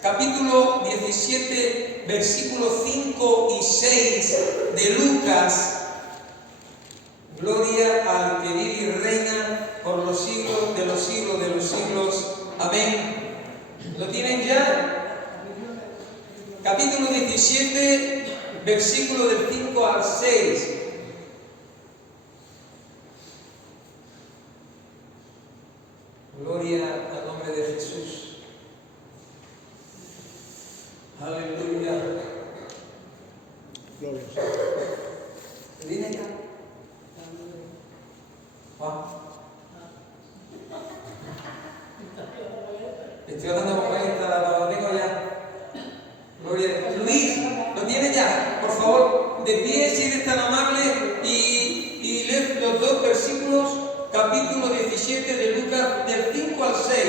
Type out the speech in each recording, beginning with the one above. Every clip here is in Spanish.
Capítulo 17, versículos 5 y 6 de Lucas. Gloria al que vive y reina por los siglos de los siglos de los siglos. Amén. ¿Lo tienen ya? Capítulo 17, versículo del 5 al 6. Gloria al nombre de Jesús. Aleluya. Gloria. ¿Viene acá? Juan. Estoy hablando con él, lo tengo ya. Gloria. Luis, ¿lo tiene ya? Por favor, de pie, si eres tan amable, y lee los dos versículos, capítulo 17 de Lucas, del 5 al 6.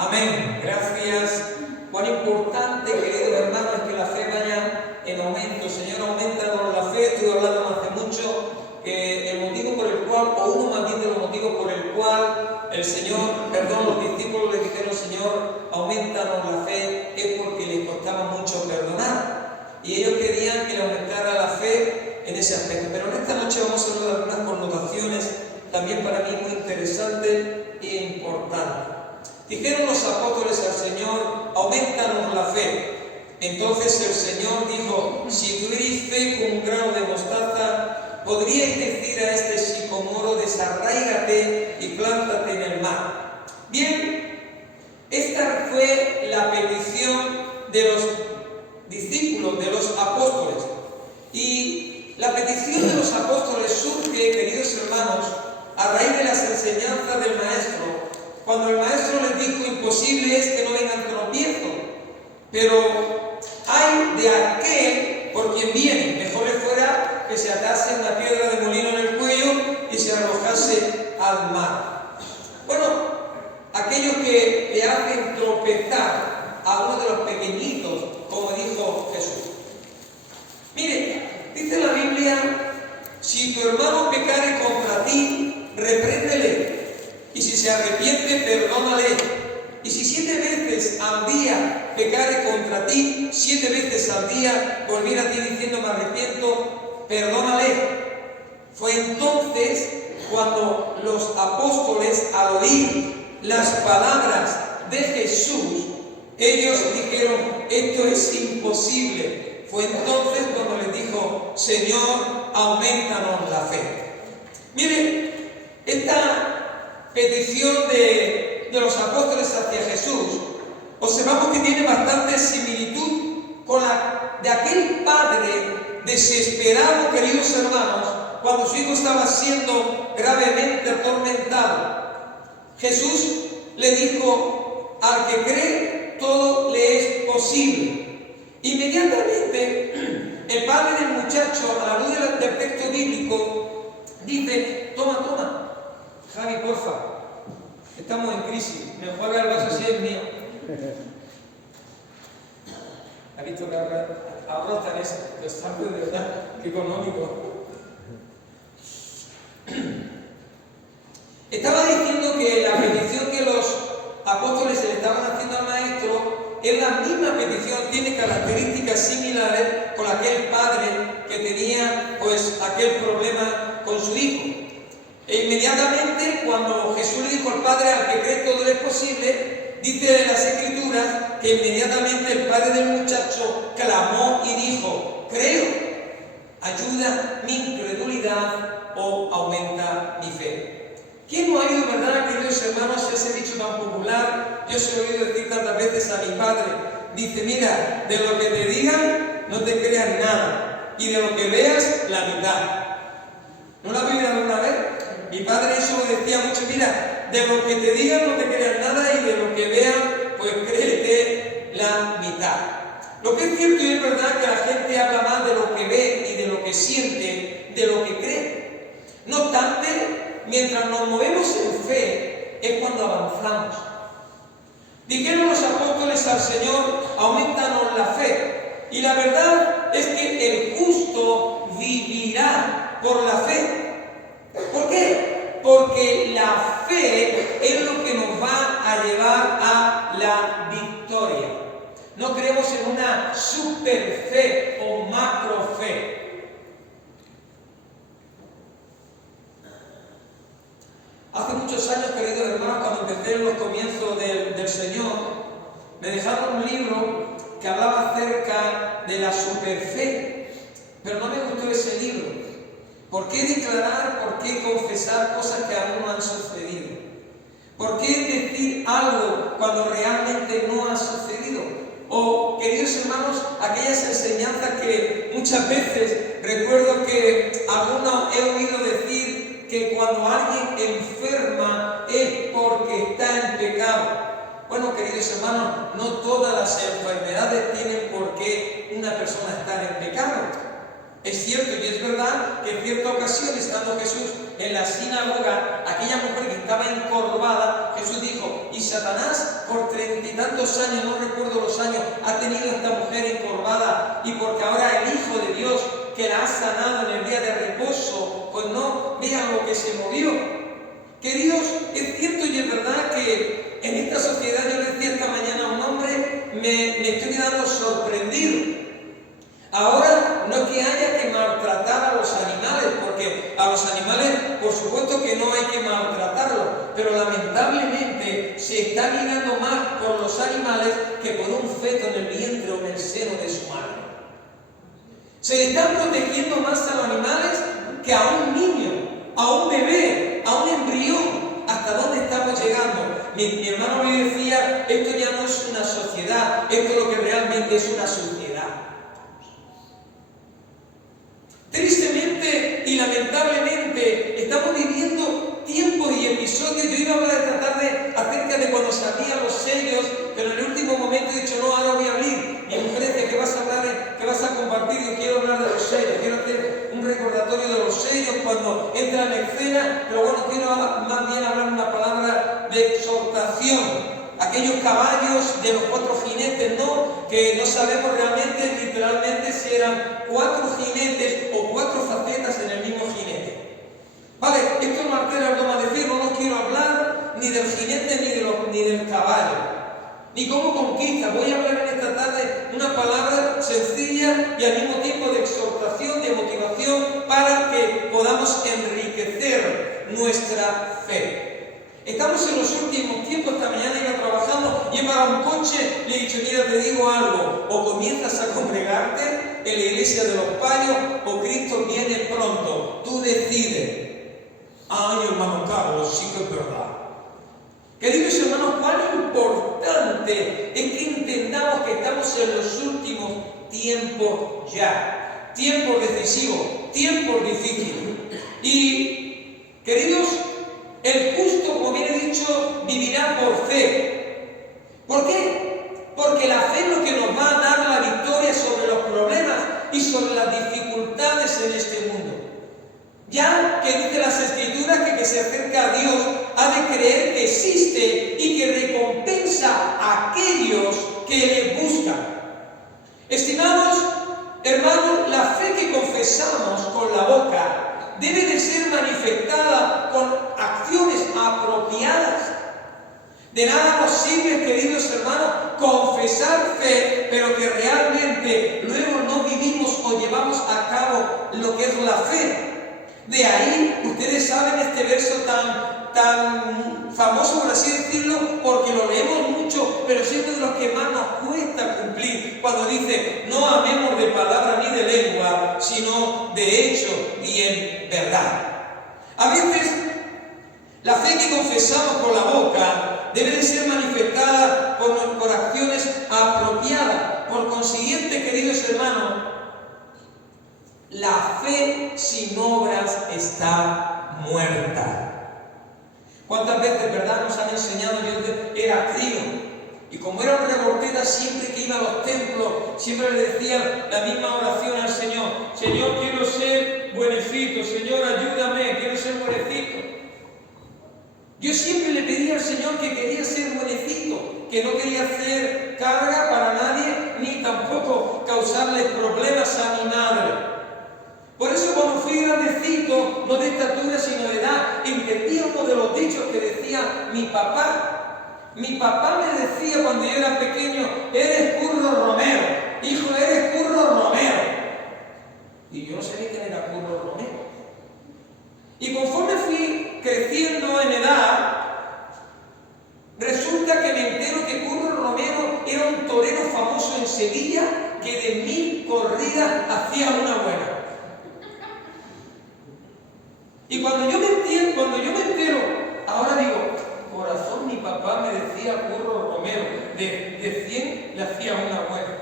Amén. Gracias. Cuán importante, queridos hermanos, es que la fe vaya en aumento. Señor, aumentanos la fe. Estoy hablando hace mucho que el motivo por el cual, o uno más bien de los motivos por el cual los discípulos le dijeron, Señor, aumentanos la fe, es porque les costaba mucho perdonar. Y ellos querían que le aumentara la fe en ese aspecto. Pero en esta noche vamos a hablar de algunas connotaciones también para mí muy interesantes e importantes. Dijeron los apóstoles al Señor, aumentanos la fe. Entonces el Señor dijo, si tuvierais fe con un grano de mostaza, podríais decir a este sicomoro, desarráigate y plántate en el mar. Bien, esta fue la petición de los discípulos, de los apóstoles. Y la petición de los apóstoles surge, queridos hermanos, a raíz de las enseñanzas del Maestro. Cuando el Maestro les dijo, imposible es que no vengan tropiezos, pero hay de aquel por quien viene, mejor le fuera que se atase una piedra de molino en el cuello y se arrojase al mar. Bueno, aquellos que le hacen tropezar a uno de los pequeñitos, como dijo Jesús. Mire, dice la Biblia, si tu hermano pecare contra ti, repréndele. Y si se arrepiente, perdónale. Y si 7 veces al día pecare contra ti, 7 veces al día volviera a ti diciendo me arrepiento, perdónale. Fue entonces cuando los apóstoles, al oír las palabras de Jesús, ellos dijeron, esto es imposible. Fue entonces cuando les dijo, Señor, aumentanos la fe. Miren, esta petición de los apóstoles hacia Jesús, observamos que tiene bastante similitud con la de aquel padre desesperado, queridos hermanos, cuando su hijo estaba siendo gravemente atormentado. Jesús le dijo, al que cree, todo le es posible. Inmediatamente, el padre del muchacho, a la luz del texto bíblico, dice, toma, Javi, porfa, estamos en crisis, me juega el vaso si es mío. ¿Ha visto que ahora están esos estantes de verdad? ¡Qué económico! Estaba diciendo que la petición que los apóstoles le estaban haciendo al Maestro es la misma petición, tiene características similares con aquel padre que tenía pues aquel problema con su hijo. E inmediatamente cuando Jesús le dijo al Padre, al que cree todo es posible, dice en las Escrituras que inmediatamente el padre del muchacho clamó y dijo: creo, ayuda mi incredulidad o aumenta mi fe. ¿Quién no ha oído, verdad, queridos hermanos, ese dicho tan popular? Yo se lo he oído decir tantas veces a mi padre. Dice: mira, de lo que te digan no te creas nada, y de lo que veas la mitad. ¿No lo has oído alguna vez? Mi padre eso lo decía mucho: mira, de lo que te digan no te creas nada, y de lo que vean, pues créete la mitad. Lo que es cierto y es verdad que la gente habla más de lo que ve y de lo que siente, de lo que cree. No obstante, mientras nos movemos en fe, es cuando avanzamos. Dijeron los apóstoles al Señor: aumentanos la fe. Y la verdad es que el justo vivirá por la fe. ¿Por qué? Porque la fe es lo que nos va a llevar a la victoria. No creemos en una superfe o macrofe. Hace muchos años, queridos hermanos, cuando empecé en los comienzos del Señor, me dejaron un libro que hablaba acerca de la superfe, pero no me gustó ese libro. ¿Por qué declarar, por qué confesar cosas que aún no han sucedido? ¿Por qué decir algo cuando realmente no ha sucedido? O, queridos hermanos, aquellas enseñanzas que muchas veces recuerdo que algunos he oído decir que cuando alguien enferma es porque está en pecado. Bueno, queridos hermanos, no todas las enfermedades tienen por qué una persona estar en pecado. Es cierto y es verdad que en cierta ocasión, estando Jesús en la sinagoga, aquella mujer que estaba encorvada, Jesús dijo: y Satanás por 30 y tantos años, no recuerdo los años, ha tenido a esta mujer encorvada, y porque ahora el Hijo de Dios que la ha sanado en el día de reposo, pues no vean lo que se movió. Queridos, es cierto y es verdad que en esta sociedad, yo le decía esta mañana a un hombre, me estoy quedando sorprendido. Ahora no es que haya que maltratar a los animales, porque a los animales por supuesto que no hay que maltratarlos, pero lamentablemente se está mirando más por los animales que por un feto en el vientre o en el seno de su madre. Se están protegiendo más a los animales que a un niño, a un bebé, a un embrión. ¿Hasta dónde estamos llegando? Mi hermano me decía: esto ya no es una sociedad, esto es lo que realmente es una sociedad. Tristemente y lamentablemente estamos viviendo tiempos y episodios. Yo iba a hablar esta tarde acerca de cuando se abrían los sellos, pero en el último momento he dicho: no, ahora voy a abrir. Mi mujer decía: ¿qué vas a hablar? ¿Qué vas a compartir? Yo quiero hablar de los sellos, quiero hacer un recordatorio de los sellos cuando entran en escena, pero bueno, quiero más bien hablar una palabra de exhortación. Aquellos caballos de los 4 jinetes, ¿no? Que no sabemos realmente, literalmente, si eran 4 jinetes o 4 facetas en el mismo jinete. Vale, esto no altera el dogma de fe, no quiero hablar ni del jinete ni del caballo, ni cómo conquista. Voy a hablar en esta tarde una palabra sencilla y al mismo tiempo de exhortación, de motivación, para que podamos enriquecer nuestra fe. Estamos en los últimos tiempos. Esta mañana iba trabajando y he parado un coche, le he dicho: mira, te digo algo, o comienzas a congregarte en la iglesia de los Payos o Cristo viene pronto, tú decides. Ay, hermano Carlos, sí que es verdad. Queridos hermanos, cuán importante es que entendamos que estamos en los últimos tiempos ya, tiempos decisivos, tiempos difíciles. Y, queridos, el justo, como bien he dicho, vivirá por fe. ¿Por qué? Porque la fe es lo que nos va a dar la victoria sobre los problemas y sobre las dificultades en este mundo. Ya que dice las Escrituras que se acerca a Dios ha de creer que existe y que recompensa a aquellos que le buscan. Estimados hermanos, la fe que confesamos con la boca debe de ser manifestada con acciones apropiadas. De nada nos sirve, queridos hermanos, confesar fe, pero que realmente luego no vivimos o llevamos a cabo lo que es la fe. De ahí, ustedes saben este verso tan tan famoso, por así decirlo, porque lo leemos mucho, pero siempre de los que más nos cuesta cumplir, cuando dice, no amemos de palabra ni de lengua, sino de hecho y en verdad. A veces, la fe que confesamos con la boca debe de ser manifestada por acciones apropiadas. Por consiguiente, queridos hermanos, la fe sin obras está muerta. ¿Cuántas veces, verdad, nos han enseñado? Yo era crío, y como era un revoltera, siempre que iba a los templos, siempre le decía la misma oración al Señor: Señor, quiero ser buenecito, Señor, ayúdame, quiero ser buenecito. Yo siempre le pedía al Señor que quería ser buenecito, que no quería hacer carga para nadie, ni tampoco causarles problemas a mi madre. Por eso cuando fui grandecito, no de estatura sino de edad, entendí uno de los dichos que decía mi papá. Mi papá me decía cuando yo era pequeño: eres Curro Romero, hijo, eres Curro Romero. Y yo no sabía quién era Curro Romero. Y conforme fui creciendo en edad, resulta que me entero que Curro Romero era un torero famoso en Sevilla que de 1000 corridas hacía una buena. Y cuando yo me entero, ahora digo, corazón, mi papá me decía Curro Romero, de 100 le hacía una buena.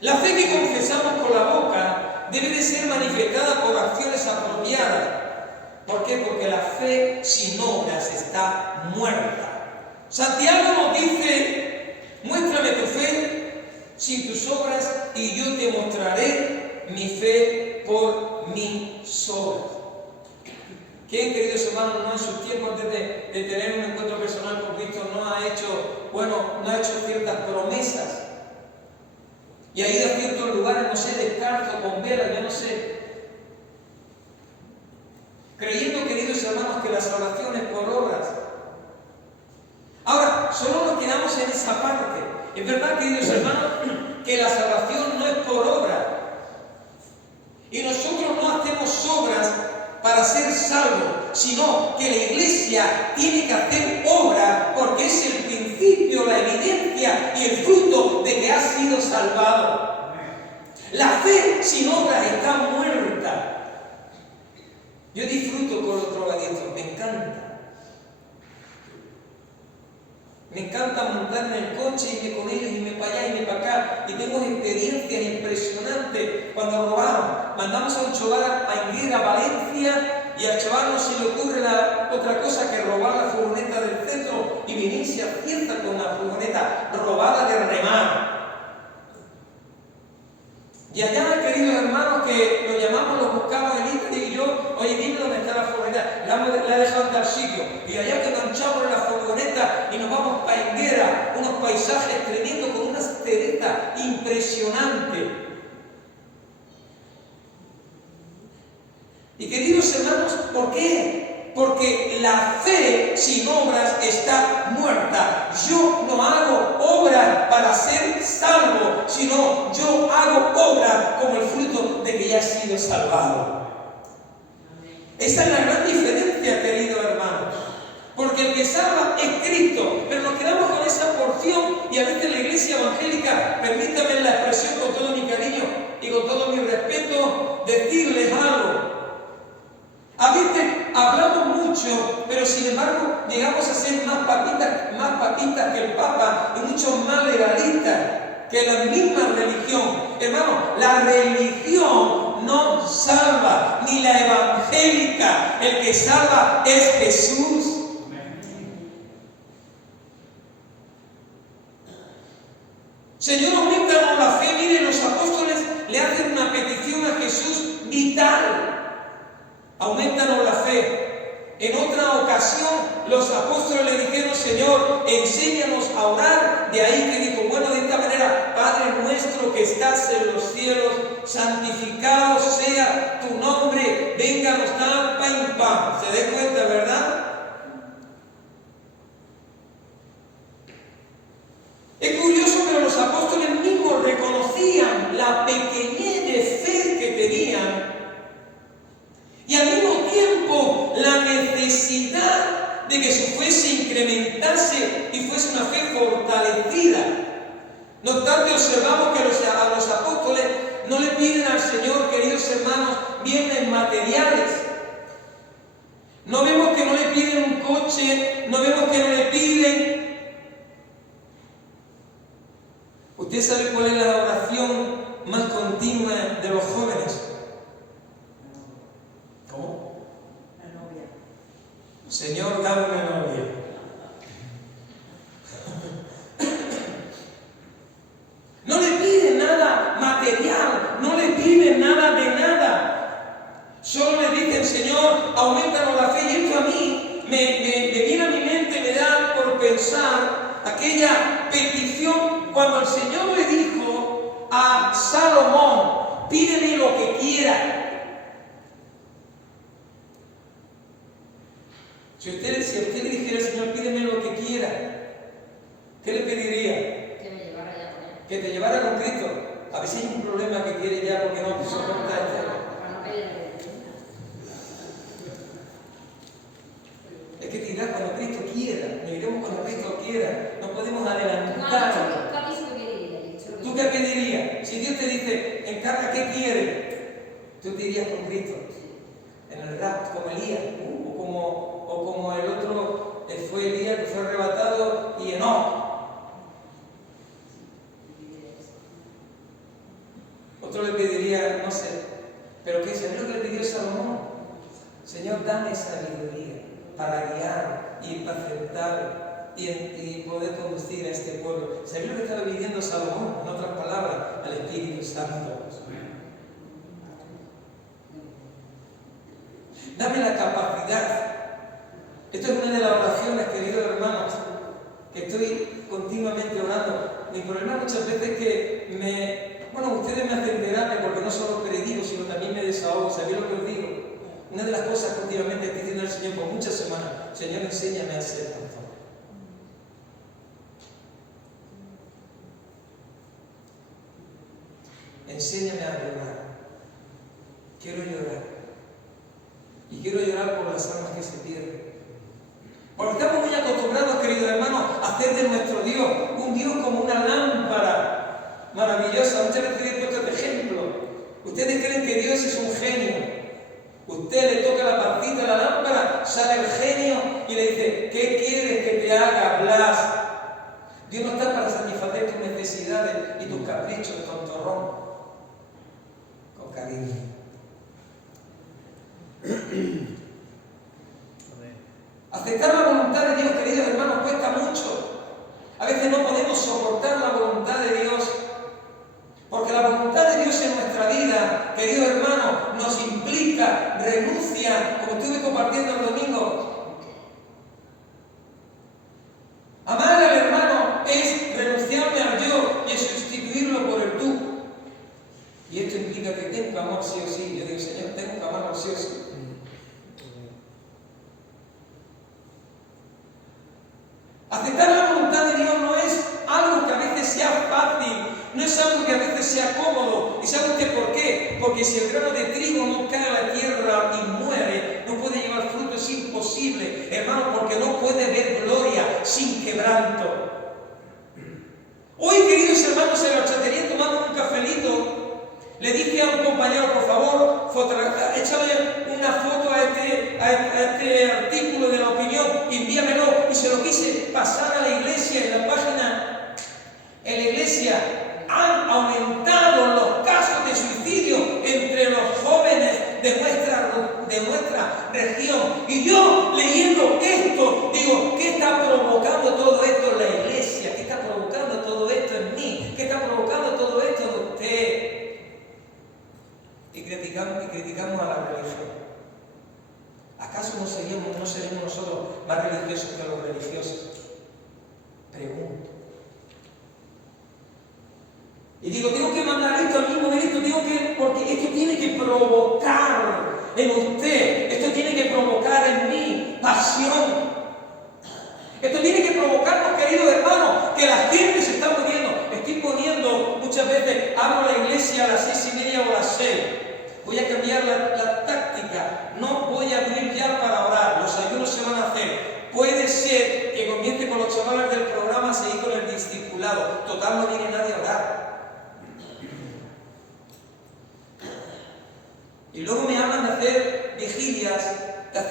La fe que confesamos con la boca debe de ser manifestada por acciones apropiadas. ¿Por qué? Porque la fe sin obras está muerta. Santiago nos dice: muéstrame tu fe sin tus obras y yo te mostraré mi fe por mis obras. ¿Quién, queridos hermanos, no en sus tiempos antes de tener un encuentro personal con Cristo no ha hecho ciertas promesas? Y ha ido a ciertos lugares, no sé, descalzo, con velas, yo no sé. Creyendo, queridos hermanos, que la salvación es por obras. Ahora, solo nos quedamos en esa parte. Es verdad, queridos hermanos, que la salvación no es por obras. Y nosotros no hacemos obras para ser salvos, sino que la Iglesia tiene que hacer obras porque es el principio, la evidencia y el fruto de que ha sido salvado. La fe sin obras está muerta. Yo disfruto con los drogadictos, me encanta. Me encanta montarme en el coche, irme con ellos, irme para allá, irme para acá. Y tengo experiencias impresionantes cuando robamos. Mandamos a un chaval a Inguera, Valencia, y al chaval no se le ocurre otra cosa que robar la furgoneta del centro y venirse a Cieza con la furgoneta robada de remar. Y allá, queridos hermanos, que lo llamamos, lo buscamos en Internet, y yo, oye, dime dónde está la furgoneta, la he dejado en tal sitio. Y allá que enganchamos en la furgoneta y nos vamos para Inguera, unos paisajes tremendos con unas cerezas impresionantes. Y queridos hermanos, ¿por qué? Porque la fe sin obras está muerta. Yo no hago obras para ser salvo, sino yo hago obras como el fruto de que ya he sido salvado. Esa es la gran diferencia, queridos hermanos. Porque el que salva es Cristo, pero nos quedamos con esa porción y a veces la Iglesia evangélica, permítame la expresión con todo mi cariño y con todo mi respeto, decirles algo. A veces hablamos mucho, pero sin embargo llegamos a ser más papistas que el Papa y muchos más legalistas que la misma religión. Hermano, la religión no salva, ni la evangélica. El que salva es Jesús. Señor, aumentanos la fe. Miren, los apóstoles le hacen una petición a Jesús vital. Aumentanos la fe. En otra ocasión, los apóstoles le dijeron: Señor, enséñanos a orar. De ahí que dijo, bueno, de esta manera: Padre nuestro que estás en los cielos, santificado sea tu nombre, vénganos tal pan, pan. ¿Se den cuenta, verdad? Es curioso, pero los apóstoles mismos reconocían la pequeñez de fe que tenían. Y al mismo incrementase y fuese una fe fortalecida. No obstante, observamos que a los apóstoles no le piden al Señor, queridos hermanos, bienes materiales. No vemos que no le piden un coche, no vemos que no le piden. ¿Usted sabe cuál es la oración más continua de los jóvenes? ¿Cómo? La novia. Señor, dame una novia. No le piden nada material, no le piden nada de nada. Solo le dicen, Señor, aumentanos la fe. Y esto a mí me viene a mi mente, me da por pensar aquella petición cuando el Señor le dijo a Salomón, pídeme lo que quiera. Si usted le dijera al Señor, pídeme lo que quiera, ¿qué le pediría? Que me llevara ya con él. Que te llevara con Cristo. A ver si hay un problema que quiere ya porque no te soporta esto. Para no pedirle. Es que te irás cuando Cristo quiera, nos iremos cuando Cristo quiera, no podemos No, adelantar. ¿tú ¿Tú qué pedirías? Si Dios te dice, encarga, ¿qué quieres? Tú te irías con Cristo. En el rapto, como Elías, o como el otro, fue Elías que fue arrebatado y Enoc. Otro le pediría, no sé, pero ¿qué? ¿Sabes lo que le pidió Salomón? Señor, dame sabiduría para guiar y aceptar y poder conducir a este pueblo. ¿Sabes lo que estaba pidiendo Salomón? En otras palabras, al Espíritu Santo. Dame la capacidad. Esto es una de las oraciones, queridos hermanos, que estoy continuamente orando. Mi problema muchas veces es que ustedes me hacen terapia porque no solo predico, sino también me desahogo. ¿Sabéis lo que os digo? Una de las cosas que continuamente estoy diciendo al Señor por muchas semanas, Señor, enséñame a ser pastor. Enséñame a llorar. Quiero llorar. Y quiero llorar por las almas que se pierden. Porque estamos muy acostumbrados, queridos hermanos, a hacer de nuestro Dios un Dios como una lámpara maravillosa. Muchas veces he puesto este ejemplo. Ustedes creen que Dios es un genio. Usted le toca la partita a la lámpara, sale el genio y le dice, ¿qué quieres que te haga, Blas? Dios no está para satisfacer tus necesidades y tus caprichos, tontorrón. Con cariño. Aceptar la voluntad de Dios, queridos hermanos, cuesta mucho. A veces no podemos soportar la voluntad de Dios, porque la voluntad de Dios en nuestra vida, queridos hermanos, nos implica renuncia, como estuve compartiendo el domingo. Amar al hermano es renunciarme al yo y es sustituirlo por el tú. Y esto implica que tengo que amar sí o sí. Yo digo, Señor, tengo que amarlo sí o sí. Aceptar la voluntad de Dios no es algo que a veces sea fácil, no es algo que a veces sea cómodo. ¿Y saben usted por qué? Porque si el grano de trigo no cae a la tierra y muere, no puede llevar fruto, es imposible, hermano, porque no puede ver gloria sin quebranto. Hoy, queridos hermanos, en la chatería tomando un cafelito, le dije a un compañero, por favor, échame una foto a este artículo de La Opinión, envíamelo, y se lo quise pasar a la iglesia, en la página. En la iglesia han aumentado los casos de suicidio entre los jóvenes de nuestra región. Y yo, leyendo esto, digo, ¿qué está provocando todo esto en la iglesia? ¿Qué está provocando todo esto en mí? ¿Qué está provocando todo esto en usted? Y criticamos a la religión. ¿Acaso no seremos nosotros más religiosos que los religiosos? Pregunto. Y digo, tengo que mandar esto al mismo esto, porque esto tiene que provocar en usted, esto tiene que provocar en mí pasión. Esto tiene que provocarnos, queridos hermanos, que la gente se está muriendo. Estoy poniendo, muchas veces, abro la iglesia a las 6:30 o a las 6. Voy a cambiar la táctica. No voy a abrir ya para orar. Los ayunos se van a hacer. Puede ser que con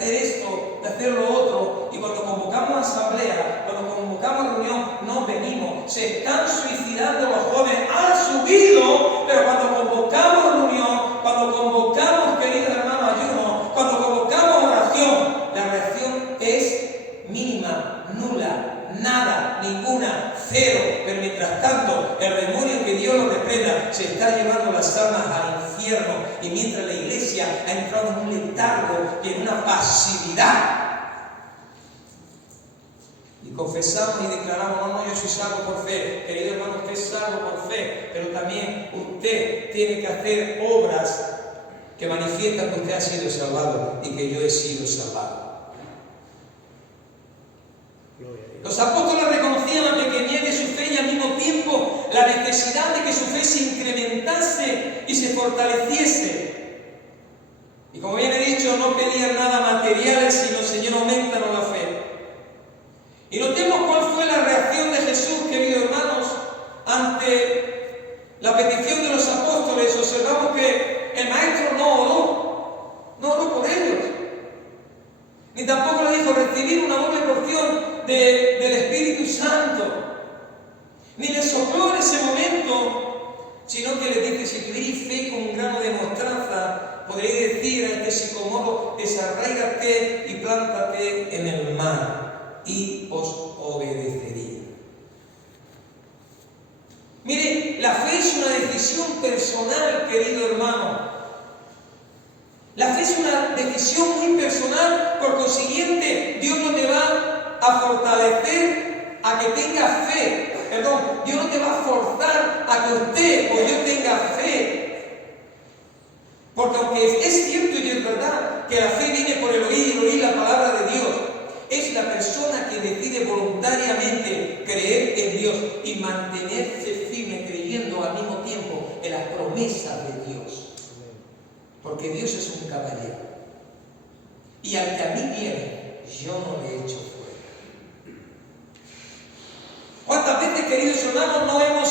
hacer esto, de hacer lo otro, y cuando convocamos asamblea, cuando convocamos reunión, no venimos. Se están suicidando los jóvenes, han subido, pero cuando convocamos reunión, cuando convocamos, queridos hermanos, ayuno, cuando convocamos oración, la reacción es mínima, nula, nada, ninguna, cero. Pero mientras tanto, el demonio, que Dios lo reprenda, se está llevando las almas al infierno, y mientras la iglesia ha entrado en un letargo y en una pasividad. Y confesamos y declaramos: no, yo soy salvo por fe. Querido hermano, usted es salvo por fe, pero también usted tiene que hacer obras que manifiestan que usted ha sido salvado y que yo he sido salvado. Los apóstoles reconocían la pequeñez de su fe y al mismo tiempo la necesidad de que su fe se incrementase y se fortaleciese. Y como bien he dicho, no pedían nada material, sino: Señor, aumentanos la fe. Y notemos cuál fue la reacción de Jesús, queridos hermanos, ante la petición de los apóstoles. Observamos que el maestro no oró por ellos, ni tampoco le dijo recibir una doble porción del Espíritu Santo, ni le sopló en ese momento, sino que le dice: si tuvierais fe como un grano de mostaza, podréis decir a este sicomoro: desarráigate y plántate en el mar, y os obedecería. Mire, la fe es una decisión personal, querido hermano. La fe es una decisión muy personal, por consiguiente, Dios no te va a fortalecer a que tengas fe. Dios no te va a forzar a que usted o yo tenga fe. Porque aunque es cierto y es verdad que la fe viene por el oír la palabra de Dios, es la persona que decide voluntariamente creer en Dios y mantenerse firme creyendo al mismo tiempo en las promesas de Dios. Porque Dios es un caballero. Y al que a mí viene, yo no le echo fuera. ¿Cuántas veces, queridos hermanos, no hemos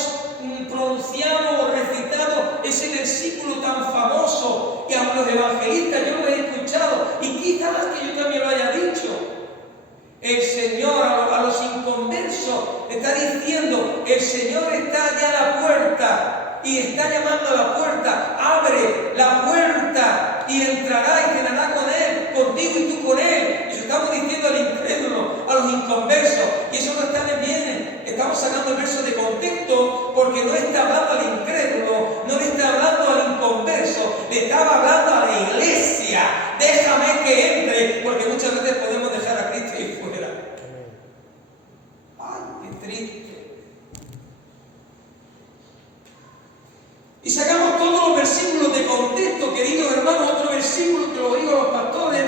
pronunciado o recitado ese versículo tan famoso que a los evangelistas yo lo he escuchado, y quizás que yo también lo haya dicho? El Señor a los inconversos está diciendo: el Señor está allá a la puerta y está llamando a la puerta. Abre la puerta y entrará y cenará con Él, contigo y tú con Él. Eso estamos diciendo al incrédulo, a los inconversos, y eso no está bien. Estamos sacando el verso de contexto, porque no está hablando al incrédulo, no le está hablando al inconverso, le estaba hablando a la iglesia. Déjame que entre, porque muchas veces podemos dejar a Cristo ahí fuera. Ay, qué triste. Y sacamos todos los versículos de contexto, queridos hermanos. Otro versículo que lo digo a los pastores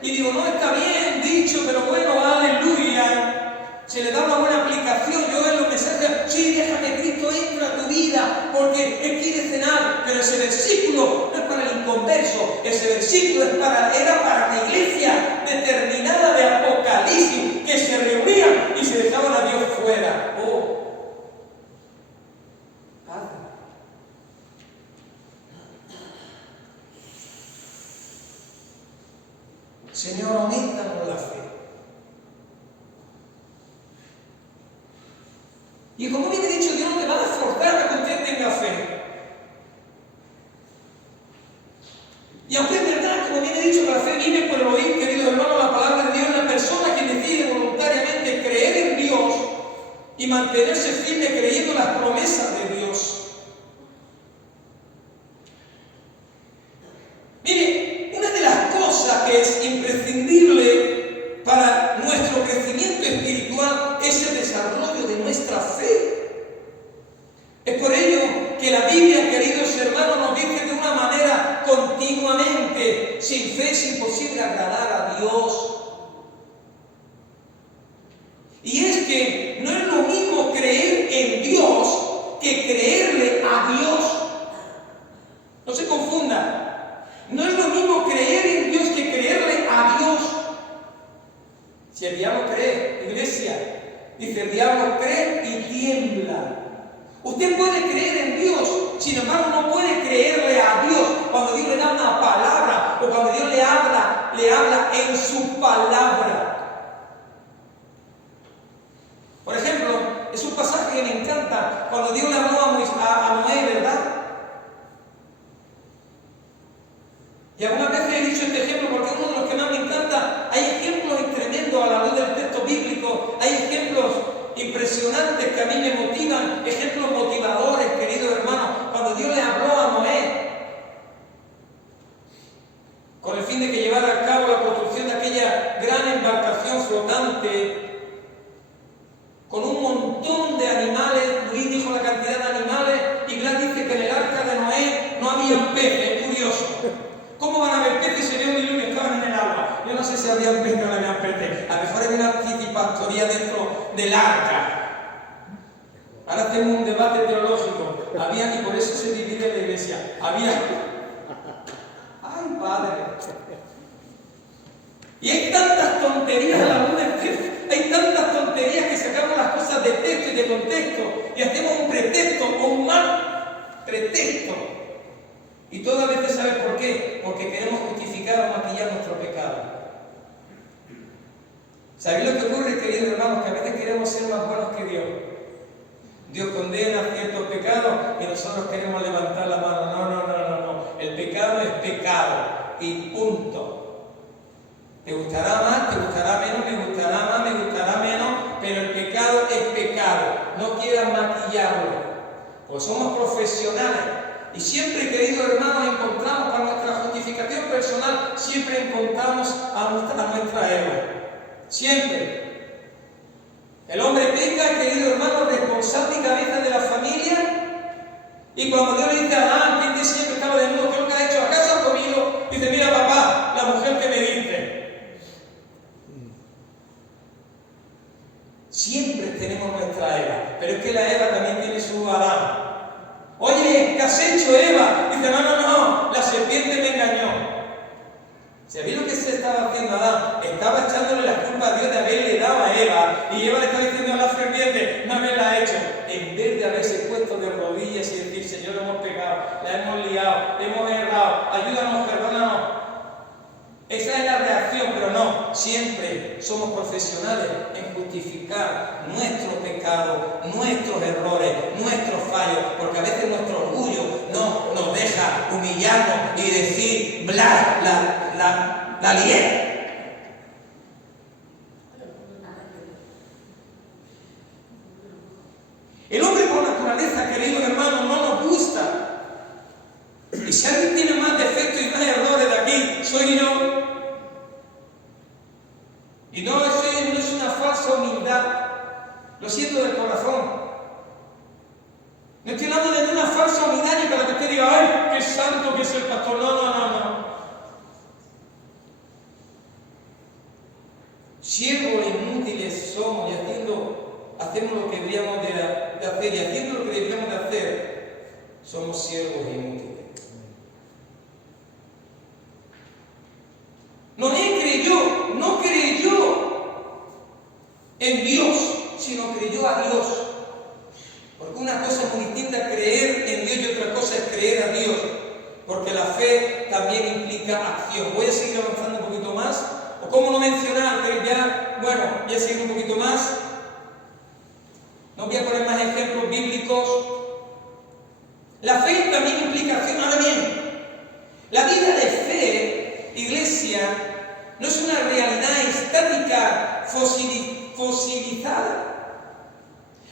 y digo: no, está bien dicho, pero bueno, aleluya. Se le da una buena aplicación. Yo en los mensajes: sí, deja que Cristo entre a tu vida, porque Él quiere cenar. Pero ese versículo no es para el inconverso, ese versículo era para la iglesia determinada de Apocalipsis, que se reunían y se dejaban a Dios fuera. Oh, Padre. Señor, aumentanos la fe. Y como bien he dicho, Dios no te va a forzar a que usted tenga fe. Y aunque es verdad, como bien he dicho, que la fe viene por el oír, querido hermano, la palabra de Dios, la persona que decide voluntariamente creer en Dios y mantenerse firme creyendo las promesas de Dios. Mire, una de las cosas que es imprescindible para nuestro crecimiento espiritual es el desarrollo de nuestra fe. Es por ello que la Biblia, queridos hermanos, nos dice de una manera continuamente: sin fe es imposible agradar a Dios. Y es que no es lo mismo creer en Dios que creerle a Dios. No se confunda. No es lo mismo creer en Dios que creerle a Dios. Si el diablo cree, iglesia, dice: el diablo cree y tiembla. Usted puede creer en Dios, Sin embargo, no puede creerle a Dios cuando Dios le da una palabra o cuando Dios le habla en su palabra. Por ejemplo, es un pasaje que me encanta cuando Dios le habló a Noé, ¿verdad? Y algunas veces he dicho este ejemplo porque es uno de los que más me encanta. Hay ejemplos tremendos a la luz del texto bíblico, hay ejemplos impresionantes que a mí me motivan, ejemplos motivadores, queridos hermanos. Cuando Dios le habló a Noé, con el fin de que llevara a cabo la construcción de aquella gran embarcación flotante, con un montón de animales. Luis dijo la cantidad de animales y Blas dice que en el arca de Noé no había peces. Es curioso. ¿Cómo van a haber peces si Dios y Luis estaban en el agua? Yo no sé si habían peces o no habían peces. A lo mejor había una piscipastoría dentro del arca. Ahora hacemos un debate teológico. Y por eso se divide la iglesia. ¡Ay, Padre! Y hay tantas tonterías a la luz del texto. Hay tantas tonterías que sacamos las cosas de texto y de contexto y hacemos un pretexto o un mal pretexto. Y todas veces, ¿sabes por qué? Porque queremos justificar o maquillar nuestro pecado. ¿Sabéis lo que ocurre, queridos hermanos? Que a veces queremos ser más buenos que Dios. Dios condena ciertos pecados y nosotros queremos levantar la mano. No. El pecado es pecado y punto. Te gustará más, te gustará menos, me gustará más, me gustará menos, pero el pecado es pecado. No quieras maquillarlo, pues somos profesionales. Y siempre, queridos hermanos, encontramos para nuestra justificación personal, siempre encontramos a nuestra Eva. Siempre. El hombre peca, querido hermano, responsable y cabeza de la familia. Y cuando Dios le dice a Adán, ¿quién te siempre estaba desnudo? ¿Qué es lo que ha hecho? ¿Acaso has comido? Dice, mira papá, la mujer que me diste. Siempre tenemos nuestra Eva, pero es que la Eva también tiene su Adán. Oye, ¿qué has hecho, Eva? Dice, no, la serpiente me engañó. ¿Sabéis lo que se estaba haciendo Adán? Estaba echándole la culpa a Dios de haberle dado a Eva, y Eva le estaba diciendo a la serpiente, no me la ha hecho. En vez de haberse puesto de rodillas y decir, Señor, hemos pecado, la hemos liado, hemos errado, ayúdanos, perdónanos. Esa es la reacción, pero no, siempre somos profesionales en justificar nuestro pecado, nuestros errores, nuestros fallos, porque a veces nuestro orgullo no nos deja humillarnos y decir, bla, la lié. El hombre por naturaleza, queridos hermanos, no nos gusta. Y si alguien tiene más defectos y más errores de aquí, soy yo. Y no es una falsa humildad. Lo siento del corazón. No estoy hablando de una falsa humildad ni para que usted diga, ¡ay, qué santo que es el pastor! No. Siervos inútiles somos y hacemos lo que deberíamos de hacer. Y haciendo lo que deberíamos de hacer, somos siervos inútiles. Noé no creyó en Dios, sino creyó a Dios. Porque una cosa es muy distinta creer en Dios y otra cosa es creer a Dios. Porque la fe también implica acción. Voy a seguir avanzando un poquito más. O cómo no mencionar, voy a seguir un poquito más. No voy a poner más ejemplos bíblicos. La fe también implica acción. Ahora bien, la vida de fe, iglesia, no es una realidad estática, fosilizada.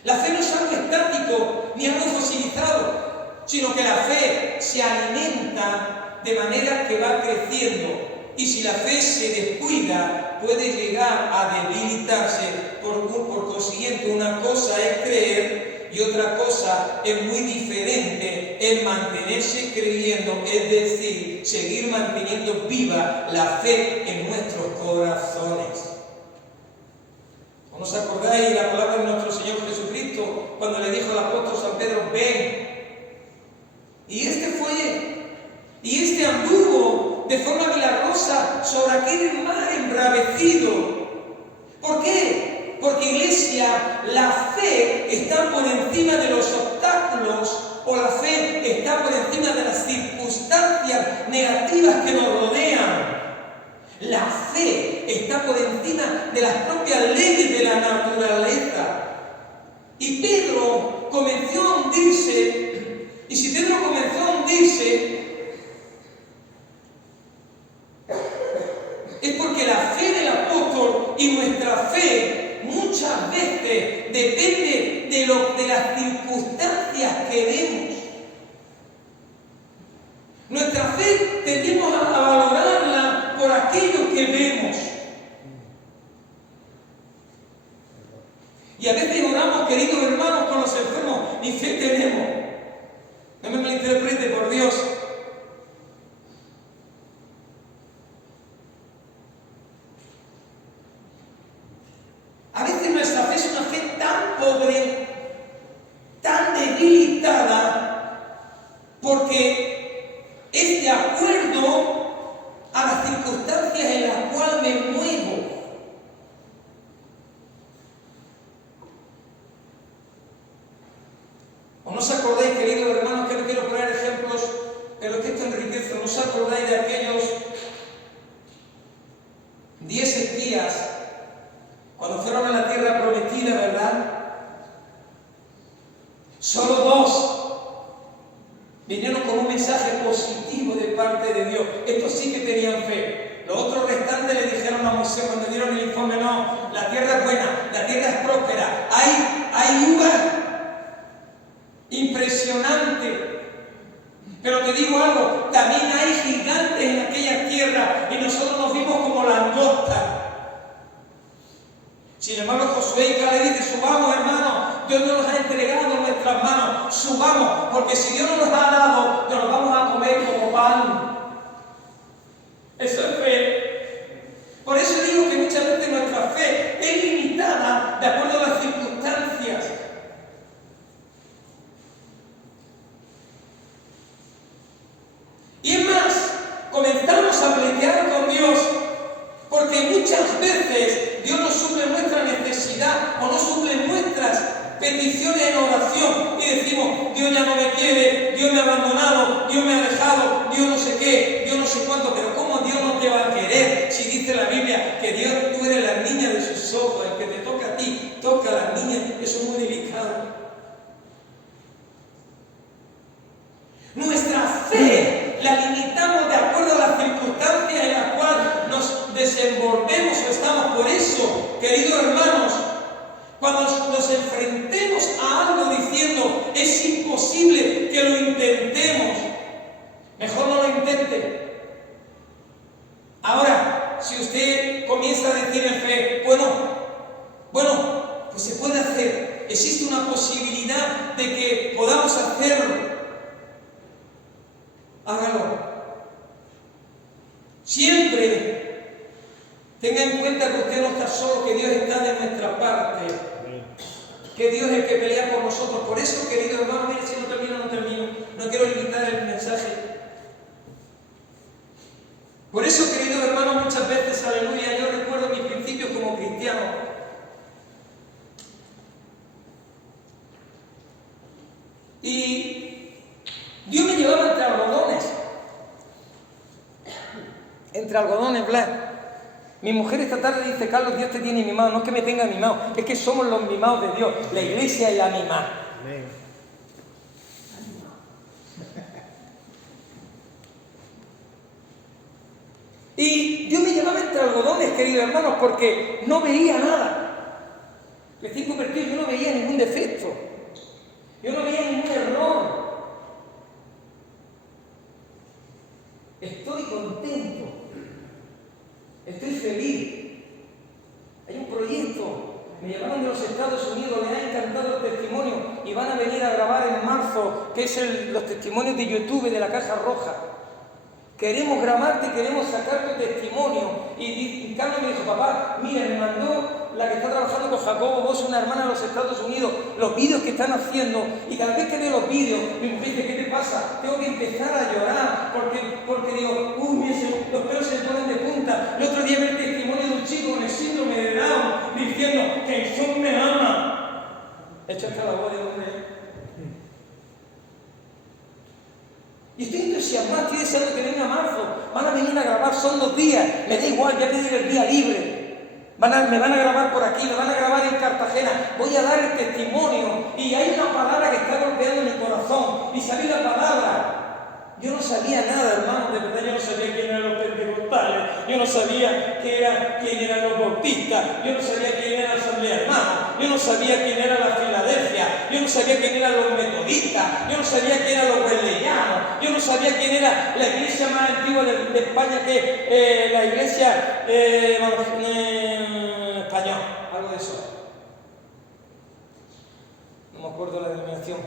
La fe no es algo estático ni algo fosilizado, sino que la fe se alimenta de manera que va creciendo. Y si la fe se descuida, puede llegar a debilitarse. Por consiguiente, una cosa es creer y otra cosa es muy diferente, es mantenerse creyendo, es decir, seguir manteniendo viva la fe en nuestros corazones. ¿No os acordáis la palabra de nuestro Señor Jesucristo cuando le dijo al apóstol San Pedro, ven? Y este anduvo de forma milagrosa sobre aquel mar embravecido. ¿Por qué? Porque, iglesia, la fe está por encima de los obstáculos, o la fe está por encima de las propias leyes de la naturaleza. Y Pedro comenzó a hundirse, y si Pedro comenzó a hundirse, es porque la fe del apóstol y nuestra fe muchas veces depende de las circunstancias que vemos. Nuestra fe tendemos a valorarla por aquello que vemos. Y a veces oramos, queridos hermanos, con los enfermos, ni fe tenemos. No me malinterprete, por Dios. A veces nuestra fe es una fe tan pobre, tan debilitada, porque es de acuerdo a las circunstancias en las cuales me muevo. ¿O no os acordáis, queridos hermanos, que no quiero poner ejemplos en los que esto enriquece? ¿No os acordáis de aquellos 10 espías cuando fueron a la tierra prometida, verdad? Solo 2 vinieron con un mensaje positivo de parte de Dios. Estos sí que tenían fe. Los otros restantes le dijeron a Moisés cuando dieron el informe: no, la tierra es buena, la tierra es próspera, hay uvas impresionante. Pero te digo algo, también hay gigantes en aquella tierra y nosotros nos vimos como langostas. Sin embargo, Josué y Caleb dicen: subamos, hermanos, Dios nos ha entregado en nuestras manos, subamos, porque si Dios nos ha dado, nos lo vamos a comer como pan. Eso es fe. Por eso digo que muchas veces nuestra fe es limitada de acuerdo a las circunstancias. Y es más, comenzamos a pelear con Dios porque muchas veces Dios no suple nuestra necesidad o no suple nuestras peticiones en oración y decimos: Dios ya no me quiere, Dios me ha abandonado, Dios me ha dejado, Dios no sé qué, Dios no sé cuánto. Pero ¿cómo Dios no te va a querer si dice la Biblia que Dios, tú eres la niña de sus ojos? El que te toca a ti, toca a la niña. Eso es muy delicado. Nuestra fe la limitamos de acuerdo a las circunstancias en las cuales nos desenvolvemos o estamos. Por eso, queridos hermanos, cuando nos enfrentemos a algo diciendo: es imposible que lo intentemos, mejor no lo intente. Ahora, si usted comienza a decir en fe: bueno, pues se puede hacer, existe una posibilidad de que podamos hacerlo, hágalo. Siempre tenga en cuenta que usted no está solo, que Dios está de nuestra parte, que Dios es el que pelea por nosotros. Por eso, querido hermano, mire, si no termino, no quiero limitar el mensaje. Por eso, querido hermano, muchas veces, aleluya, yo recuerdo mis principios como cristiano. Y Dios me llevaba entre algodones. Entre algodones, Blas. Mi mujer esta tarde dice: Carlos, Dios te tiene mimado. No es que me tenga mimado, es que somos los mimados de Dios. La iglesia es la mimada. Amén. Y Dios me llevaba entre algodones, queridos hermanos, porque no veía nada. Recién convertido, yo no veía ningún defecto. Yo no veía ningún error. Estoy contento. Estoy feliz. Hay un proyecto. Me llamaron de los Estados Unidos, les ha encantado el testimonio y van a venir a grabar en marzo, que es los testimonios de YouTube de la Caja Roja. Queremos grabarte, queremos sacar tu testimonio. Y Carlos me dijo: papá, mira, me mandó la que está trabajando con Jacobo Bosch, una hermana de los Estados Unidos, los vídeos que están haciendo. Y cada vez que veo los vídeos, mi mujer dice: ¿qué te pasa? Tengo que empezar a llorar porque digo: los pelos se me ponen de punta. El otro día vi el testimonio de un chico con el síndrome de Down diciendo que Jesús me ama. He hecho hasta la voz de hombre. Y estoy entusiasmado, estoy deseando que venga marzo. Van a venir a grabar, son 2 días. Me da igual, voy a pedir el día libre. Me van a grabar por aquí, me van a grabar en Cartagena, voy a dar el testimonio. Y hay una palabra que está golpeando mi corazón. Y salió la palabra. Yo no sabía nada, hermano, de verdad. Yo no sabía quién eran los pentecostales, yo no sabía quién eran los bautistas, yo no sabía quién era la Asamblea Hermana, yo no sabía quién era la Filadelfia, yo no sabía quién eran los metodistas, yo no sabía quién eran los wesleyanos, yo no sabía quién era la iglesia más antigua de España, que la iglesia española, algo de eso. No me acuerdo la denominación.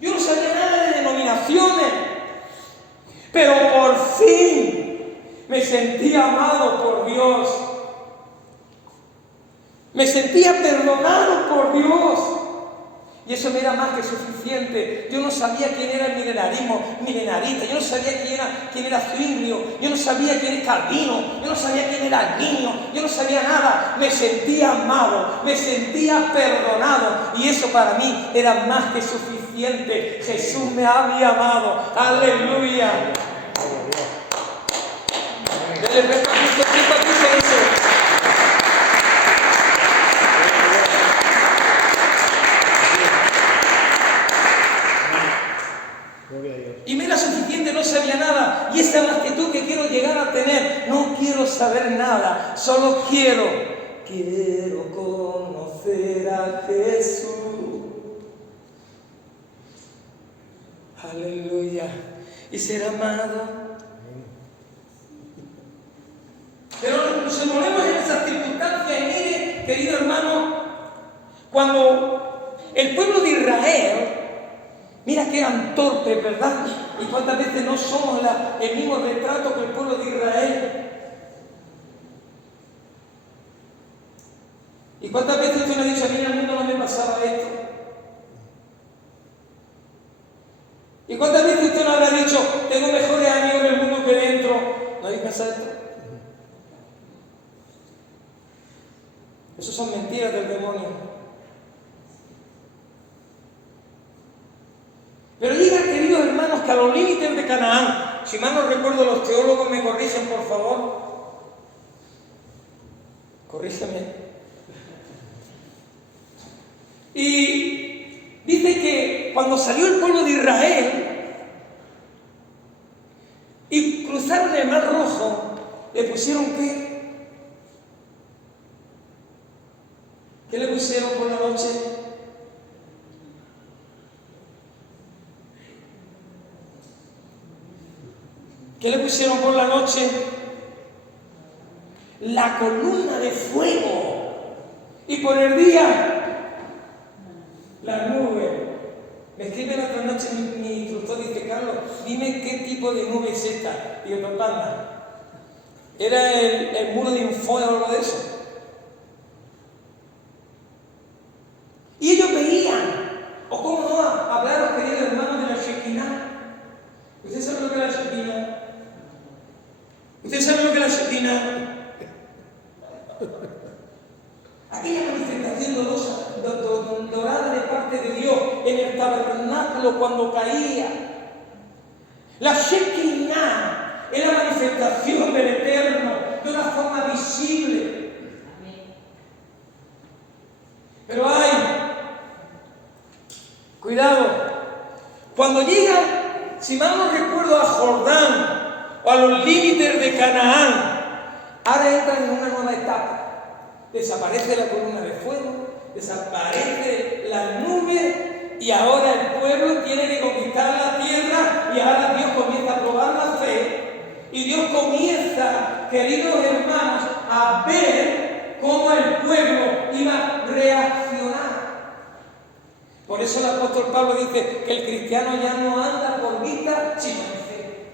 Yo no sabía nada de denominaciones, pero por fin me sentía amado por Dios. Me sentía perdonado por Dios. Y eso me era más que suficiente. Yo no sabía quién era el milenarista, yo no sabía quién era Zwinglio, yo no sabía quién era Calvino, yo no sabía quién era Arminio, yo no sabía nada. Me sentía amado, me sentía perdonado, y eso para mí era más que suficiente. Jesús me había amado. ¡Aleluya! Dele beso a Cristo, ¿quién dice eso? Y me era suficiente, no sabía nada. Y esa es la actitud que quiero llegar a tener. No quiero saber nada, solo quiero conocer a Jesús. Aleluya. Y ser amado. Pero nos envolvemos en esas circunstancias. Y mire, querido hermano, cuando el pueblo de Israel, mira que eran torpes, ¿verdad? Y cuántas veces no somos el mismo retrato que el pueblo de Israel. Y cuántas veces usted me ha dicho: a mí en el mundo no me pasaba esto. Y cuántas veces usted nos habrá dicho: tengo mejores amigos en el mundo que dentro. ¿No habéis pensado esto? Eso son mentiras del demonio. Pero diga, queridos hermanos, que a los límites de Canaán, si mal no recuerdo, los teólogos me corrigen, por favor. Corrígeme. Y dice que cuando salió el pueblo de Israel y cruzaron el Mar Rojo, le pusieron ¿qué? ¿Qué le pusieron por la noche? ¿Qué le pusieron por la noche? La columna de fuego. Y por el día, la nube. Me escribe la otra noche mi instructor, dice: Carlos, dime qué tipo de nube es esta. Y yo: no, panda. Era el muro de Info o algo de eso. Y ellos veían, o cómo no, hablaros, queridos hermanos, de la Shekinah. ¿Usted sabe lo que es la Shekinah? ¿Usted sabe lo que es la Shekinah? Aquella manifestación dorada de parte de Dios en el tabernáculo cuando caía. La Shekinah es la manifestación del Eterno de una forma visible. Pero cuidado, cuando llegan, si mal no recuerdo, a Jordán o a los límites de Canaán, ahora entran en una nueva etapa. Desaparece la columna de fuego, desaparece la nube, y ahora el pueblo tiene que conquistar la tierra, y ahora Dios comienza a probar la fe, y Dios comienza, queridos hermanos, a ver cómo el pueblo iba a reaccionar. Por eso el apóstol Pablo dice que el cristiano ya no anda por vista, sino en fe.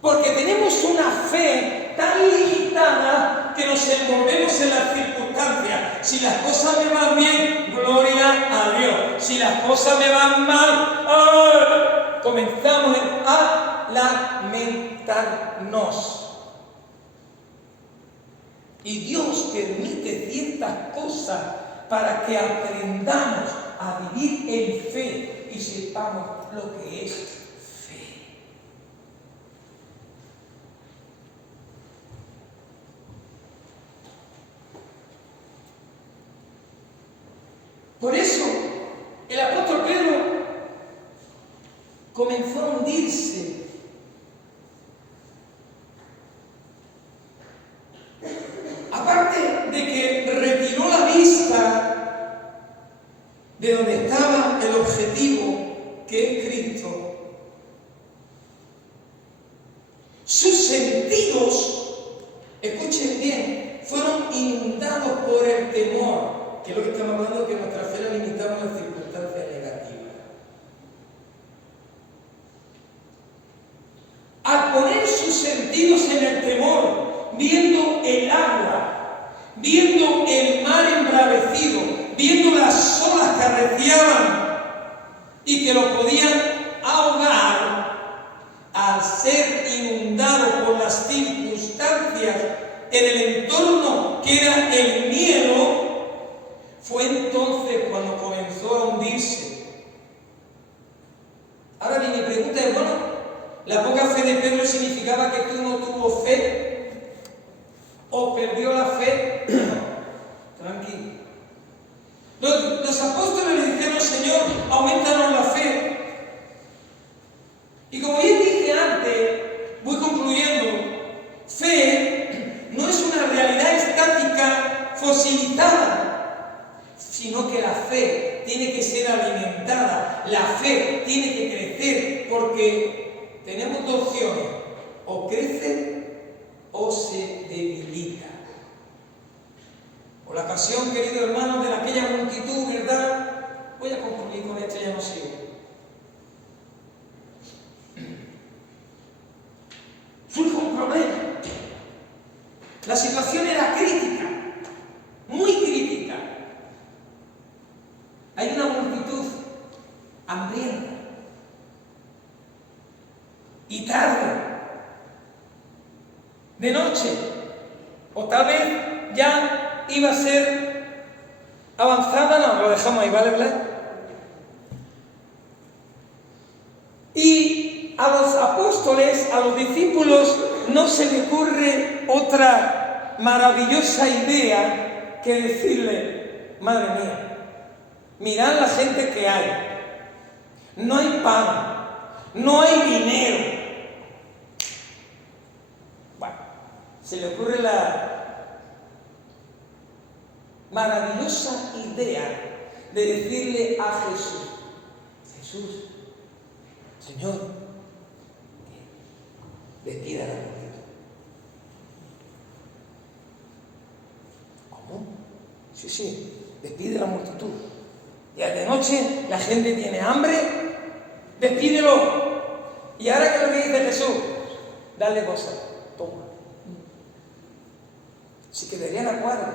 Porque tenemos una fe tan limitada que nos envolvemos en las circunstancias. Si las cosas me van bien, gloria a Dios. Si las cosas me van mal, comenzamos a lamentarnos. Y Dios permite ciertas cosas para que aprendamos a vivir en fe y sepamos lo que es fe. Por eso el apóstol Pedro comenzó a hundirse. Aparte de que retiró la vista de donde estaba el objetivo, que es Cristo, sus sentidos, escuchen bien, fueron inundados por el temor, que es lo que estamos hablando, que nuestra fe la limitamos a las circunstancias negativas. Al poner sus sentidos en el temor, viendo el agua, viendo el mar embravecido, viendo las olas que arreciaban y que lo podían ahogar, al ser inundado por las circunstancias en el entorno que era el miedo, fue entonces cuando comenzó a hundirse. Ahora bien, mi pregunta es, bueno, ¿la poca fe de Pedro significaba que tú no tuvo fe? ¿O perdió la fe? Tranquilo. Los apóstoles le dijeron, Señor, aumentanos la fe. Y como bien dije antes, voy concluyendo, fe no es una realidad estática fosilizada, sino que la fe tiene que ser alimentada, la fe tiene que crecer, porque tenemos dos opciones, o crece o se debilita. Por la ocasión, queridos hermanos, de aquella multitud, ¿verdad? Voy a concluir con esto, ya no sigo. Surge un problema. La situación era crítica, muy crítica. Hay una multitud hambrienta y tarde, de noche, o tal vez ya iba a ser avanzada, no, lo dejamos ahí, ¿vale? Y a los apóstoles, a los discípulos, no se le ocurre otra maravillosa idea que decirle, madre mía, mirad la gente que hay, no hay pan, no hay dinero. Bueno, se le ocurre la maravillosa idea de decirle a Jesús, Jesús, Señor, despida a la multitud. ¿Cómo? Sí, despide a la multitud. Ya de noche la gente tiene hambre, despídelo. Y ahora, ¿qué es lo que dice Jesús? Dale cosas, toma. Si quedarían a cuadro.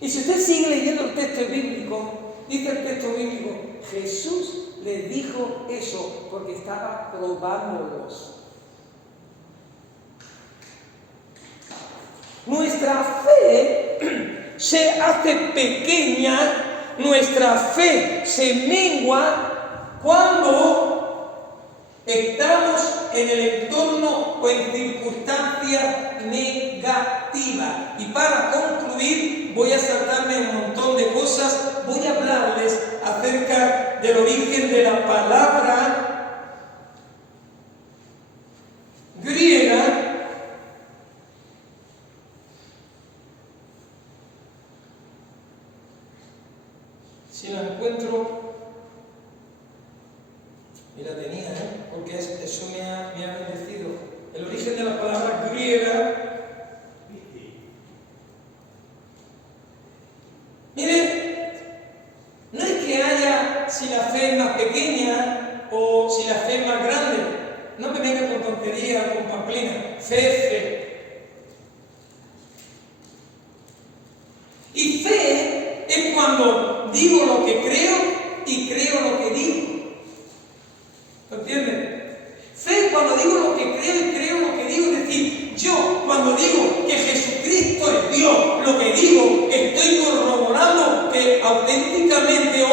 Y si usted sigue leyendo el texto bíblico, dice el texto bíblico, Jesús les dijo eso porque estaba probándolos. Nuestra fe se hace pequeña, nuestra fe se mengua cuando estamos en el entorno o en circunstancias negativas. Y para concluir, voy a saltarme un montón de cosas, voy a hablarles acerca del origen de la palabra griega si la encuentro, y la tenía, porque eso me ha bendecido. El origen de la palabra griega, mire, no es que haya si la fe es más pequeña o si la fe es más grande. No me venga con tontería, con pamplina. Fe es fe. Y fe es cuando digo lo que creo y creo lo que digo. ¿Lo entienden? Fe es cuando digo lo que creo y creo lo que digo. Es decir, yo cuando digo que Jesucristo es Dios, lo que digo, estoy corroborando que auténticamente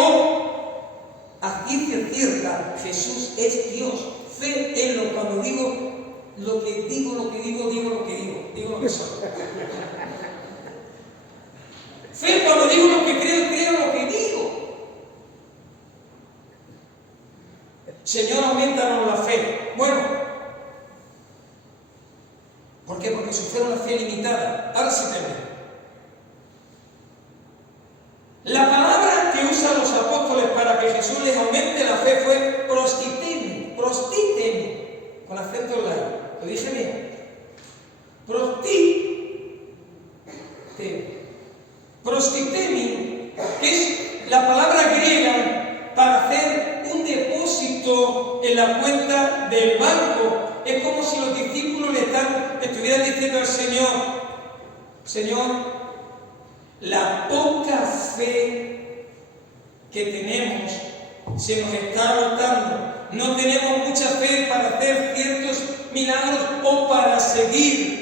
a ciencia cierta Jesús es Dios. Fe es cuando digo lo que digo lo que digo lo que soy. Fe es cuando digo lo que creo y creo lo que digo. Señor, aumentanos la fe. Bueno, ¿por qué? Porque su fe era una fe limitada. Ahora sí termino. La palabra que usan los apóstoles para que Jesús les aumente la fe fue prostitemi, con acento en la I. ¿Lo dije bien? Prostitemi es la palabra griega para hacer un depósito en la cuenta del banco. Es como si los discípulos le estuvieran diciendo al Señor: Señor, la poca fe que tenemos se nos está agotando. No tenemos mucha fe para hacer ciertos milagros o para seguir.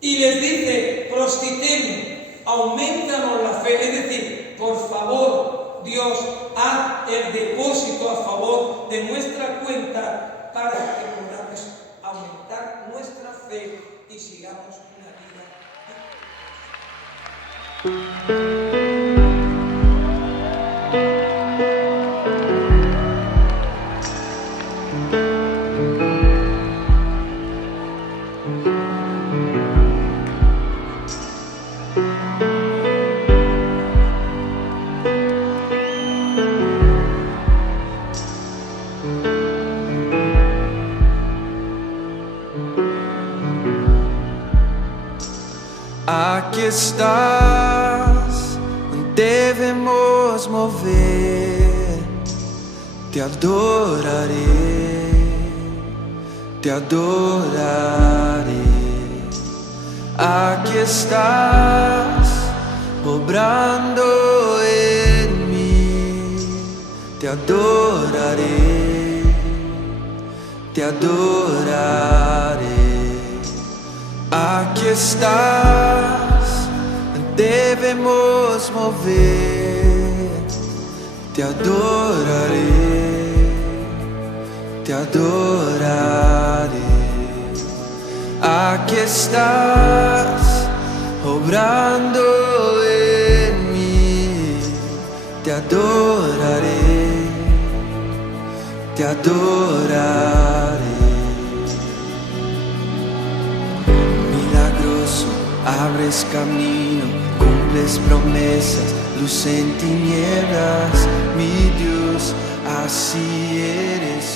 Y les dice: prostitemi, aumentanos la fe. Es decir, por favor, Dios, haz el depósito a favor de nuestra cuenta para que podamos aumentar nuestra fe y sigamos una vida. Aqui estás, devemos mover, te adoraré, te adoraré. Aqui estás, obrando en mí, te adoraré, te adoraré. Aqui estás, devemos mover, te adoraré, te adoraré. Aqui estás, obrando en mí, te adoraré, te adoraré. Abres camino, cumples promesas, luz en tinieblas, mi Dios, así eres